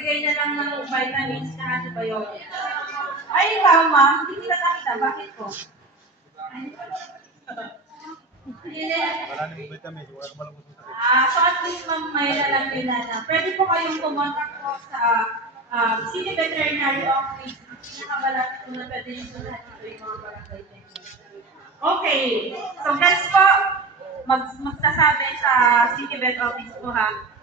magbigay na lang ng vitamins na antibiotics. Ay, ikaw, ma'am, hindi kita nakita. Bakit po? Wala namang vitamins, wala ka malang gusto sakit. So at least, ma'am, may alam nila na pwede po kayong kumontak po sa City Veterinary Office. Pinakamalapit po na pwede yung sulat ito yung mga barangay technician. Okay. So, guys po, magsasabi sa City Vet Office po ha.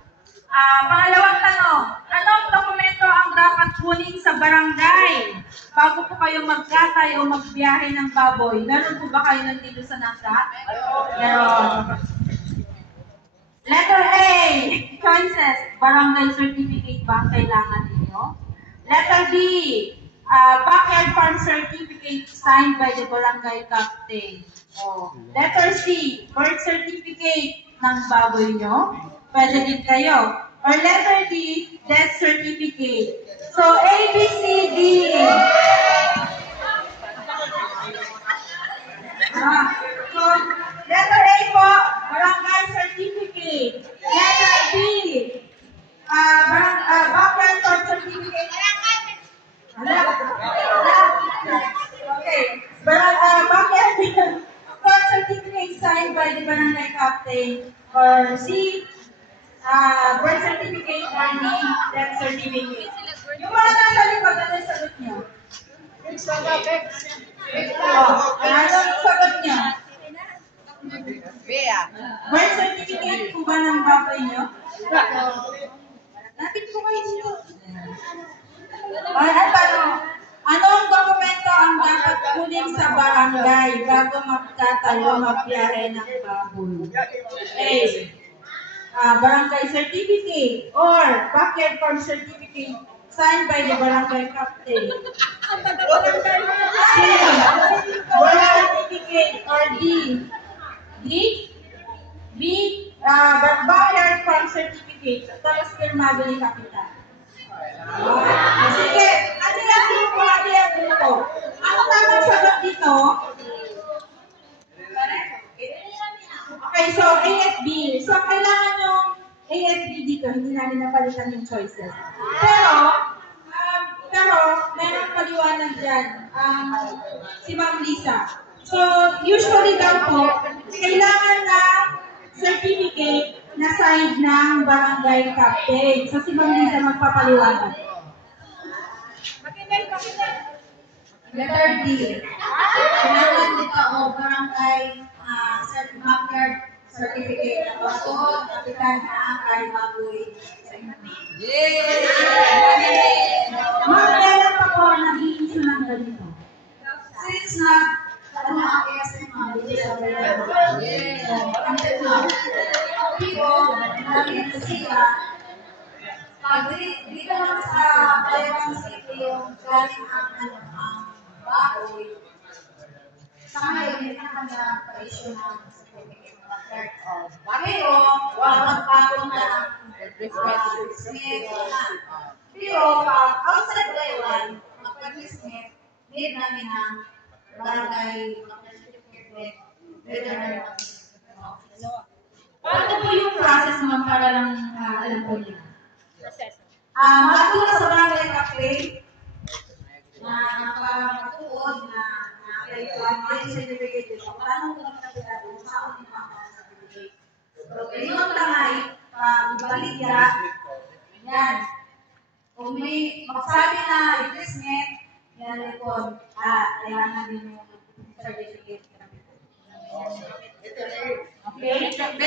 Pangalawang tanong, anong dokumento ang dapat kunin sa barangay bago po kayo magkatay o magbiyahe ng baboy? Meron po ba kayo nandito sa NASA? Meron. Letter A, choices. Barangay certificate ba ang kailangan ninyo? Letter B, backyard farm certificate signed by the barangay captain. Letter C, birth certificate ng baboy nyo. Pwede din kayo. Or letter D, death certificate. So, A, B, C, D. So, letter A po, barangay certificate. Letter B, backyard farm certificate. Okay. Backyard farm certificate signed by the barangay captain. Or C, birth certificate or D, death certificate. Yung mga nasa likod, ano yung sagot niyo? Anong sagot niyo? Birth certificate po ba ng baboy niyo? Napit po kayo dito. At anong dokumento ang dapat kunin sa barangay bago magtatayo magbiyahe ng baboy? A, barangay certificate or backyard farm certificate signed by the barangay captain. C, birth certificate or D? D? B, backyard farm certificate. Tapos firmado ni kapitan. Sige, ati-ati po. Ang tamang sagot dito? Okay, so A at B. So, kailangan yung A at B dito. Hindi namin napalitan yung choices. Pero meron paliwanag dyan. Si Ma'am Lisa. So, usually daw po, kailangan ng certificate na signed ng barangay captain. So, si Ma'am Lisa magpapaliwanag. Letter D. Kailangan dito o barangay backyard certificate. Pastor, kapitan na kay baboy. Yay! Magkailan pa po nag-i-issue ng ganito? Since ang ASM mabilis sa Pero, nag-i-issue sila. Pag dito naman sa Bayawan City yung galing ang baboy, sa ngayon, hindi na kanya pa-issue ng certificate of third of. Pero, walang pagpapon na Smith na. Pero, pag outside Bayawan, magpag-Smith, need namin ng barangay certificate veterinary office. Ano po yung process naman para lang alam po nila? Matulog sa barangay captain na nakapatuod na may certificate dito. Paano ko nakapagod kung saan yung mga certificate? So, ngayon lang ay baligya. Yan. Kung may magsabi na replacement, yan likod. Kailangan din yung certificate. Okay? Kailangan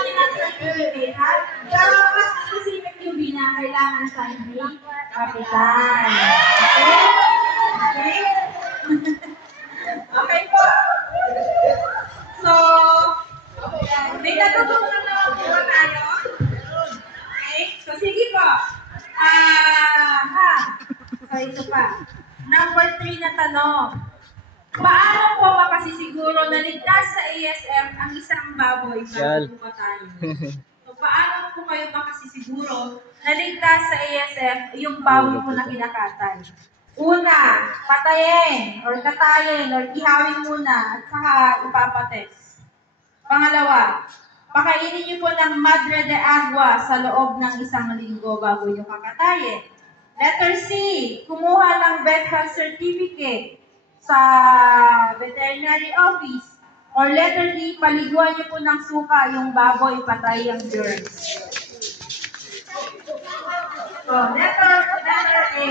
din ang certificate. Pero mas specific yung kailangan sa hindi kapitan. Okay? Okay? Okay po. So, may natutunan na po ba tayo? Okay? So, sige po. So, ito pa. Number 3 na tanong. Paano po makasisiguro na ligtas sa ASF ang isang baboy bago po tayo? So, paano po kayo makasisiguro na ligtas sa ASF yung baboy po na kinakatay? Una, patayin or katayin or ihawin muna at saka ipapatest. Pangalawa, Pakainin niyo po ng Madre de Agua sa loob ng 1 linggo bago niyo kakatayin. Letter C, kumuha ng vet health certificate sa veterinary office. Or letter D, paliguan niyo po ng suka yung baboy, patay ang germs. So, letter A.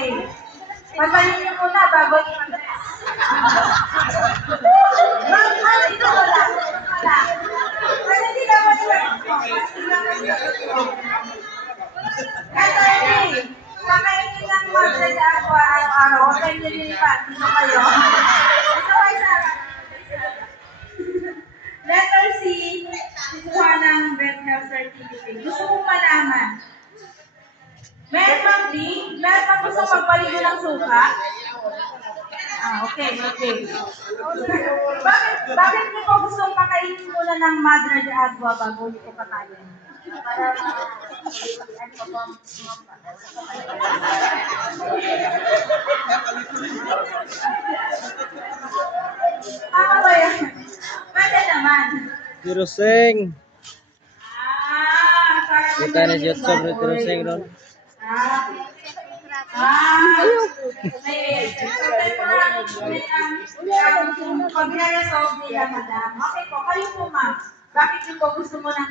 Patayin niyo muna bago i-address. Dito wala. Kasi hindi naman letter A. Kakainin ng Madre de Agua araw-araw. Huwag kayo nililipat. Dito kayo. Ito ay sarap. Letter C, kukuha ng vet health certificate. Gusto kong malaman. Meron bang D? Meron bang gusto magpaligo ng suka? Okay. Bakit niyo po gusto pakainin muna ng Madre de Agua bago niyo po patayin? Para tama ba yan? Pwede naman. Tiruseng. Kita Kita ni YouTube ni Tiruseng ron. Pag nire-solve nila, madam. Okay po, kayo po ma'am. Bakit niyo po gusto mo ng